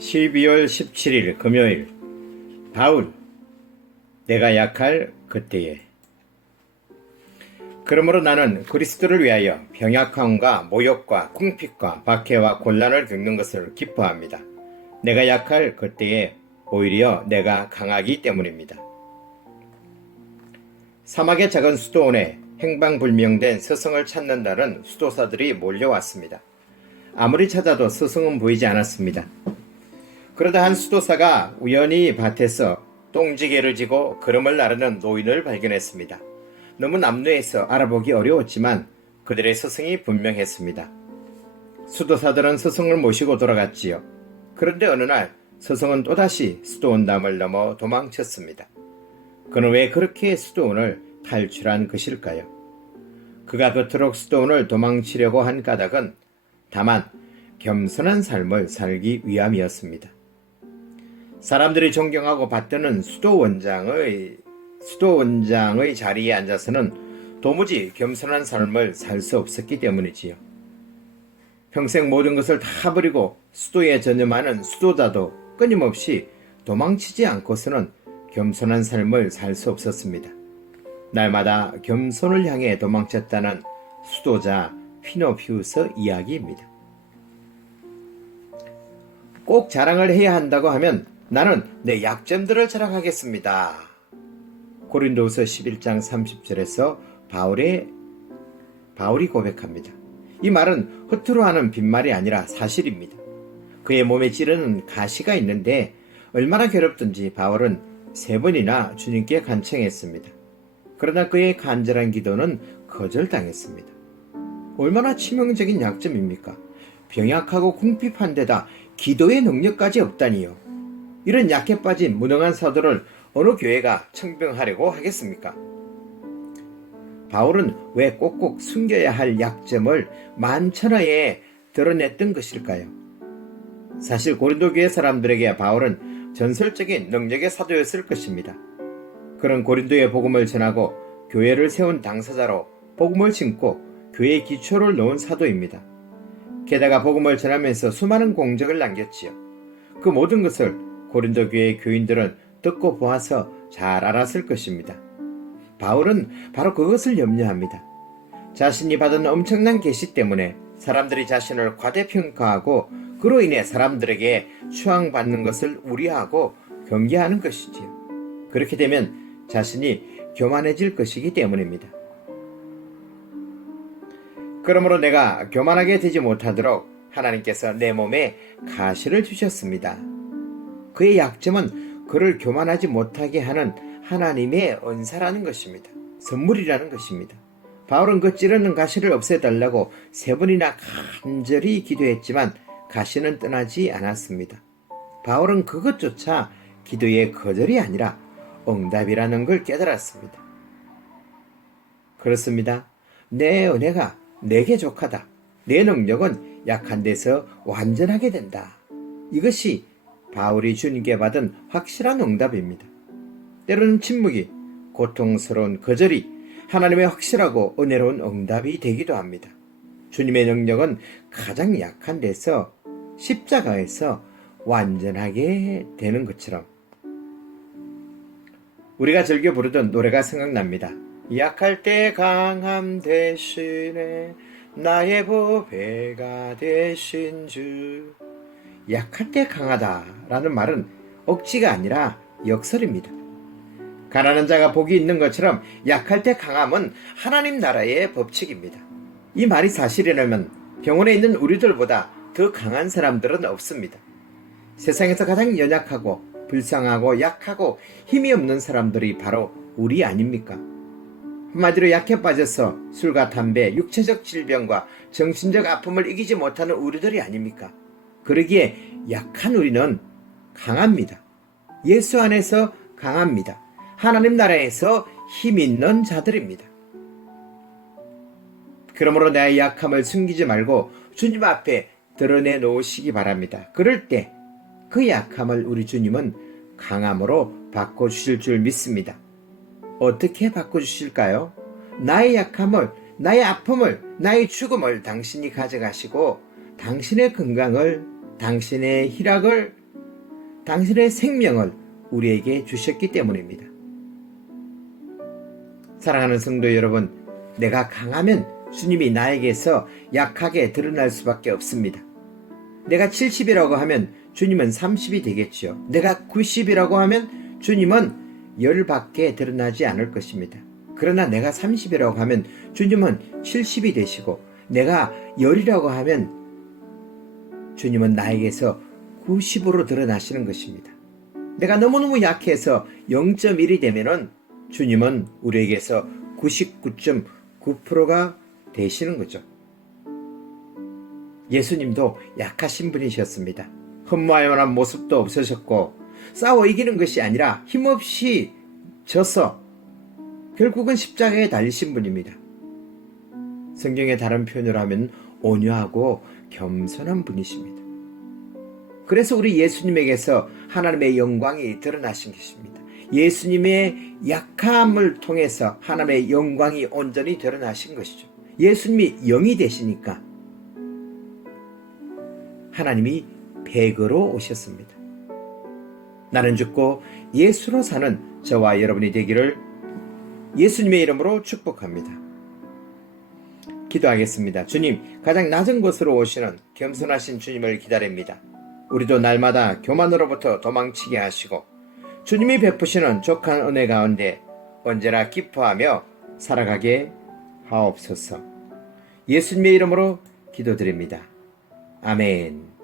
12월 17일 금요일. 바울, 내가 약할 그때에. 그러므로 나는 그리스도를 위하여 병약함과 모욕과 궁핍과 박해와 곤란을 겪는 것을 기뻐합니다. 내가 약할 그때에 오히려 내가 강하기 때문입니다. 사막의 작은 수도원에 행방불명된 스승을 찾는다는 수도사들이 몰려왔습니다. 아무리 찾아도 스승은 보이지 않았습니다. 그러다 한 수도사가 우연히 밭에서 똥지개를 지고 걸음을 나르는 노인을 발견했습니다. 너무 남루해서 알아보기 어려웠지만 그들의 스승이 분명했습니다. 수도사들은 스승을 모시고 돌아갔지요. 그런데 어느 날 스승은 또다시 수도원담을 넘어 도망쳤습니다. 그는 왜 그렇게 수도원을 탈출한 것일까요? 그가 그토록 수도원을 도망치려고 한 까닭은 다만 겸손한 삶을 살기 위함이었습니다. 사람들이 존경하고 받드는 수도원장의 자리에 앉아서는 도무지 겸손한 삶을 살 수 없었기 때문이지요. 평생 모든 것을 다 버리고 수도에 전념하는 수도자도 끊임없이 도망치지 않고서는 겸손한 삶을 살 수 없었습니다. 날마다 겸손을 향해 도망쳤다는 수도자 피노피우스 이야기입니다. 꼭 자랑을 해야 한다고 하면 나는 내 약점들을 자랑하겠습니다. 고린도후서 11장 30절에서 바울이 고백합니다. 이 말은 허투루 하는 빈말이 아니라 사실입니다. 그의 몸에 찌르는 가시가 있는데 얼마나 괴롭든지 바울은 3번이나 주님께 간청했습니다. 그러나 그의 간절한 기도는 거절당했습니다. 얼마나 치명적인 약점입니까? 병약하고 궁핍한 데다 기도의 능력까지 없다니요. 이런 약해 빠진 무능한 사도를 어느 교회가 청병하려고 하겠습니까? 바울은 왜 꼭꼭 숨겨야 할 약점을 만천하에 드러냈던 것일까요? 사실 고린도 교회 사람들에게 바울은 전설적인 능력의 사도였을 것입니다. 그런 고린도의 복음을 전하고 교회를 세운 당사자로 복음을 심고 교회의 기초를 놓은 사도입니다. 게다가 복음을 전하면서 수많은 공적을 남겼지요. 그 모든 것을 고린도 교회의 교인들은 듣고 보아서 잘 알았을 것입니다. 바울은 바로 그것을 염려합니다. 자신이 받은 엄청난 계시 때문에 사람들이 자신을 과대평가하고 그로 인해 사람들에게 추앙받는 것을 우려하고 경계하는 것이지요. 그렇게 되면 자신이 교만해질 것이기 때문입니다. 그러므로 내가 교만하게 되지 못하도록 하나님께서 내 몸에 가시를 주셨습니다. 그의 약점은 그를 교만하지 못하게 하는 하나님의 은사라는 것입니다. 선물이라는 것입니다. 바울은 그 찌르는 가시를 없애달라고 3번이나 간절히 기도했지만 가시는 떠나지 않았습니다. 바울은 그것조차 기도의 거절이 아니라 응답이라는 걸 깨달았습니다. 그렇습니다. 내 은혜가 내게 족하다. 내 능력은 약한 데서 완전하게 된다. 이것이 바울이 주님께 받은 확실한 응답입니다. 때로는 침묵이, 고통스러운 거절이 하나님의 확실하고 은혜로운 응답이 되기도 합니다. 주님의 능력은 가장 약한 데서 십자가에서 완전하게 되는 것처럼 우리가 즐겨 부르던 노래가 생각납니다. 약할 때 강함 대신에 나의 보배가 되신 주. 약할 때 강하다라는 말은 억지가 아니라 역설입니다. 가난한 자가 복이 있는 것처럼 약할 때 강함은 하나님 나라의 법칙입니다. 이 말이 사실이라면 병원에 있는 우리들보다 더 강한 사람들은 없습니다. 세상에서 가장 연약하고 불쌍하고 약하고 힘이 없는 사람들이 바로 우리 아닙니까? 한마디로 약해 빠져서 술과 담배, 육체적 질병과 정신적 아픔을 이기지 못하는 우리들이 아닙니까? 그러기에 약한 우리는 강합니다. 예수 안에서 강합니다. 하나님 나라에서 힘 있는 자들입니다. 그러므로 나의 약함을 숨기지 말고 주님 앞에 드러내 놓으시기 바랍니다. 그럴 때 그 약함을 우리 주님은 강함으로 바꿔주실 줄 믿습니다. 어떻게 바꿔주실까요? 나의 약함을, 나의 아픔을, 나의 죽음을 당신이 가져가시고 당신의 건강을, 당신의 희락을, 당신의 생명을 우리에게 주셨기 때문입니다. 사랑하는 성도 여러분, 내가 강하면 주님이 나에게서 약하게 드러날 수밖에 없습니다. 내가 70이라고 하면 주님은 30이 되겠지요. 내가 90이라고 하면 주님은 10밖에 드러나지 않을 것입니다. 그러나 내가 30이라고 하면 주님은 70이 되시고, 내가 10이라고 하면 주님은 나에게서 90으로 드러나시는 것입니다. 내가 너무너무 약해서 0.1이 되면은 주님은 우리에게서 99.9%가 되시는 거죠. 예수님도 약하신 분이셨습니다. 흠모할 만한 모습도 없으셨고, 싸워 이기는 것이 아니라 힘없이 져서 결국은 십자가에 달리신 분입니다. 성경의 다른 표현을 하면 온유하고 겸손한 분이십니다. 그래서 우리 예수님에게서 하나님의 영광이 드러나신 것입니다. 예수님의 약함을 통해서 하나님의 영광이 온전히 드러나신 것이죠. 예수님이 영이 되시니까 하나님이 백으로 오셨습니다. 나는 죽고 예수로 사는 저와 여러분이 되기를 예수님의 이름으로 축복합니다. 기도하겠습니다. 주님, 가장 낮은 곳으로 오시는 겸손하신 주님을 기다립니다. 우리도 날마다 교만으로부터 도망치게 하시고 주님이 베푸시는 족한 은혜 가운데 언제나 기뻐하며 살아가게 하옵소서. 예수님의 이름으로 기도드립니다. 아멘.